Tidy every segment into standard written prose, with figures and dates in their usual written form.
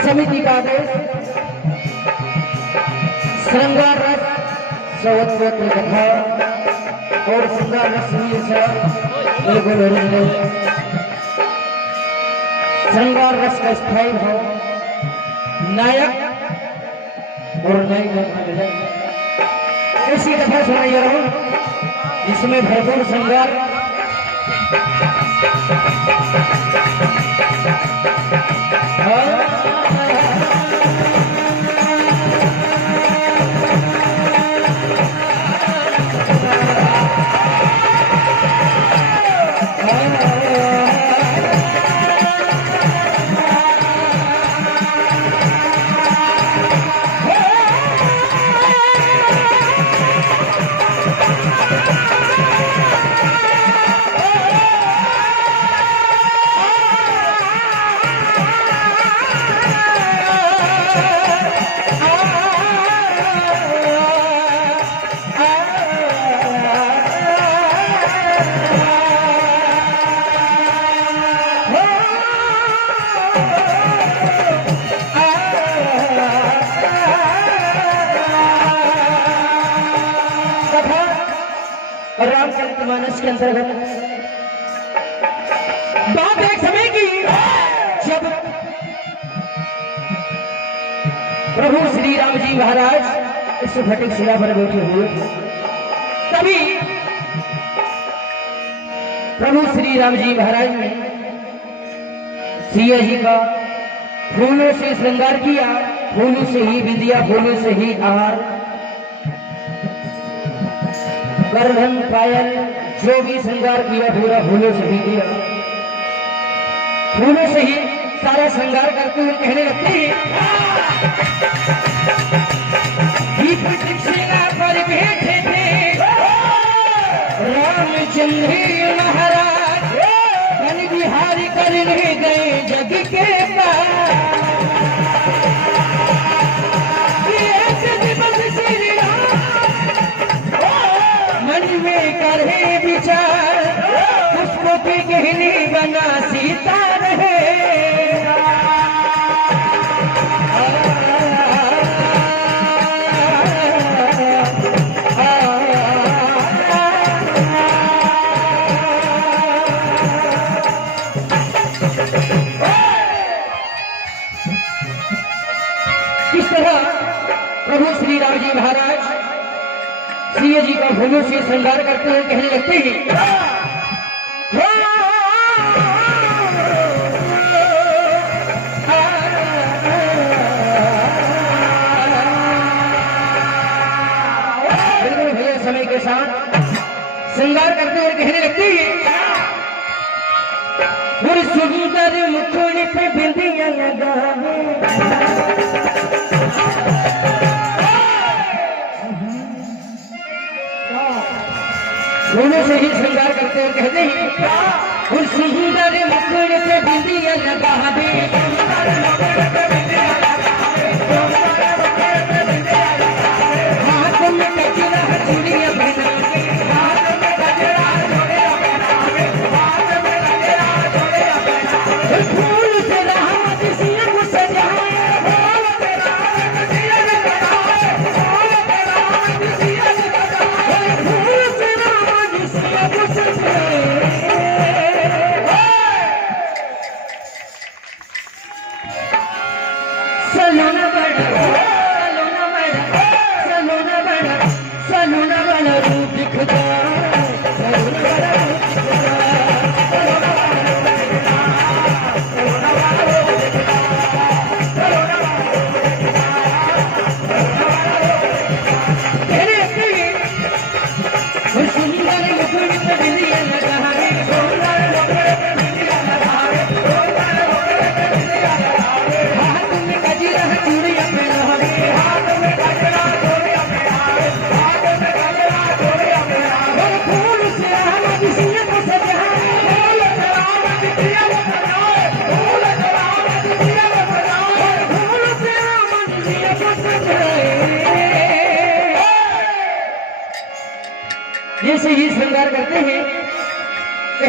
समिति का आदेश श्रृंगार रस सवत्वत्र कथा और श्रृंगार रस श्रृंगार रस का स्थायी भाव नायक और नायिका ऐसी कथा सुनाई रहा जिसमें भरपूर श्रृंगार रामचरितमानस के अंतर्गत बात एक समय की जब प्रभु श्री राम जी महाराज इस फटिक शिला पर बैठे हुए तभी प्रभु श्री राम जी महाराज ने सिया जी का फूलों से श्रृंगार किया, फूलों से ही विद्या, फूलों से ही आहार, गर्दन पायल जो भी श्रृंगार किया पूरा फूलों से ही किया। फूलों से ही सारा श्रृंगार करते हुए कहने लगते हैं पर बैठे थे रामचंद्र महाराज बन बिहारी करने गए जग के पास। मन में करे विचार पुष्पों की गहनी बना सीता रहे। इस तरह प्रभु श्री राम जी महाराज सिया जी का फूलों से श्रृंगार करते हुए कहने लगते हैं बिल्कुल भैया समय के साथ श्रृंगार करते हुए कहने लगते हैं सुंदर मुखड़ी पे बिंदियां लगावे फूलों से ही श्रृंगार करते हुए कहते हैं उस सुंदर मुखड़े पे बिंदियां लगा दे। हाथ में गजरा चूड़ियां पहना के, हाथ में गजरा जोड़े पहना के, हाथ में गजरा जोड़े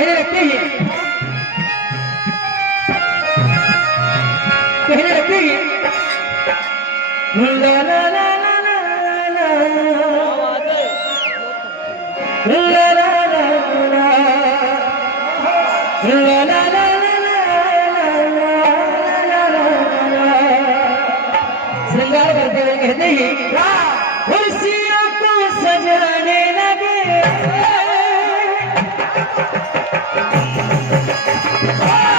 कहने लगते हैं ला ला ला ला ला ला ला ला श्रृंगार करते हुए कहते हैं कुर्सियों को सजाने लगे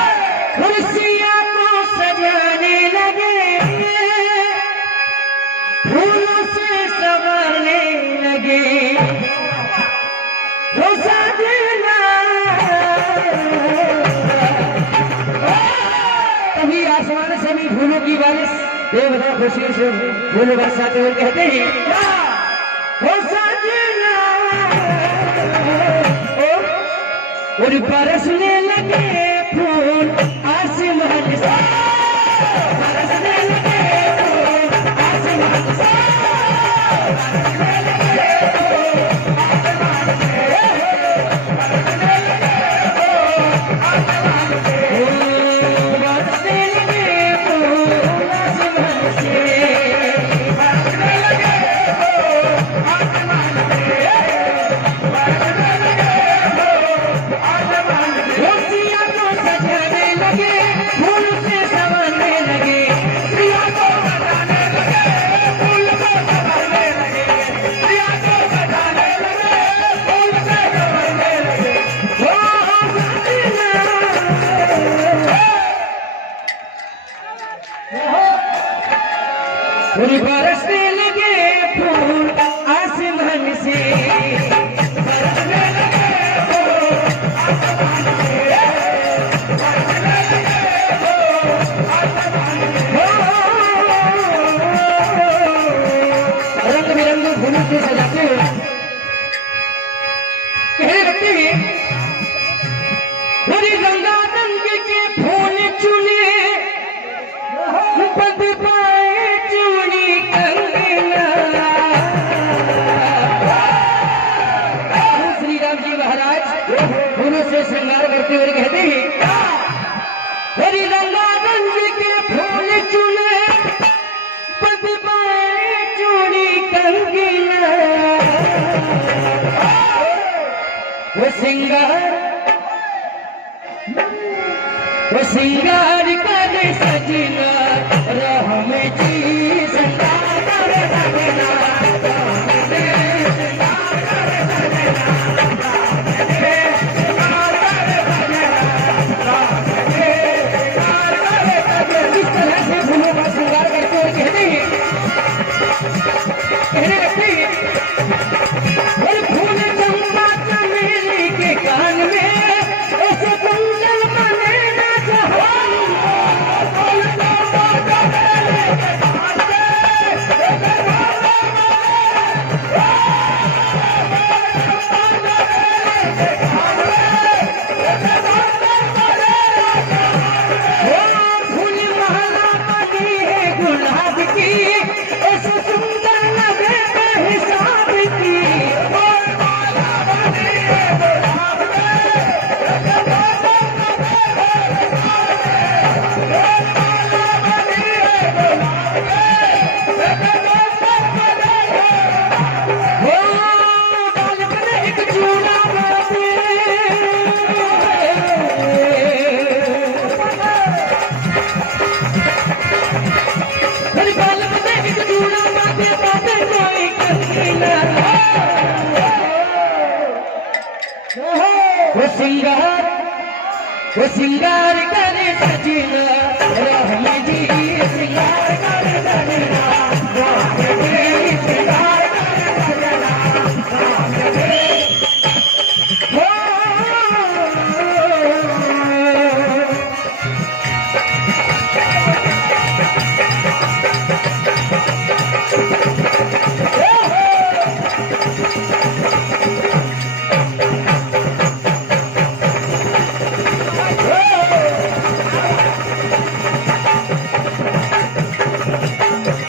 कुर्सियों को सजाने लगे फूलों से संवारने लगे वो सजना तभी आसमान से भी फूलों की बारिश बेवजह खुशी से फूल बरसाते हुए कहते हैं वो सजना और बरसने लगे फूल आसमान से बरसने लगे फूल आसमान से बरसने लगे फूल आसमान से बरसने लगे फूल आसमान से बरसने लगे फूल आसमान से रंग बिरंगे फूलों से सजाते हुए कहने लगते हैं गंगा रंग के फूल चुने पद पाए चूड़ी कंगना श्री राम जी महाराज फूलों से श्रृंगार करते हुए कहते हैं हरि गंगा रंग के फूल चुने पद पाए चूड़ी कंगना वो सिंगार कर सजना राह में जी सिंगार कर सजना इस तरह से फूलों का श्रृंगार करते हुए कहते हैं कहने लगते हैं फूल चंपा चमेली के कान में ऐसे कुंडल बने ना जहान वो सिंगार करे सजना राह में जी सिंगार करे सजना राह में जी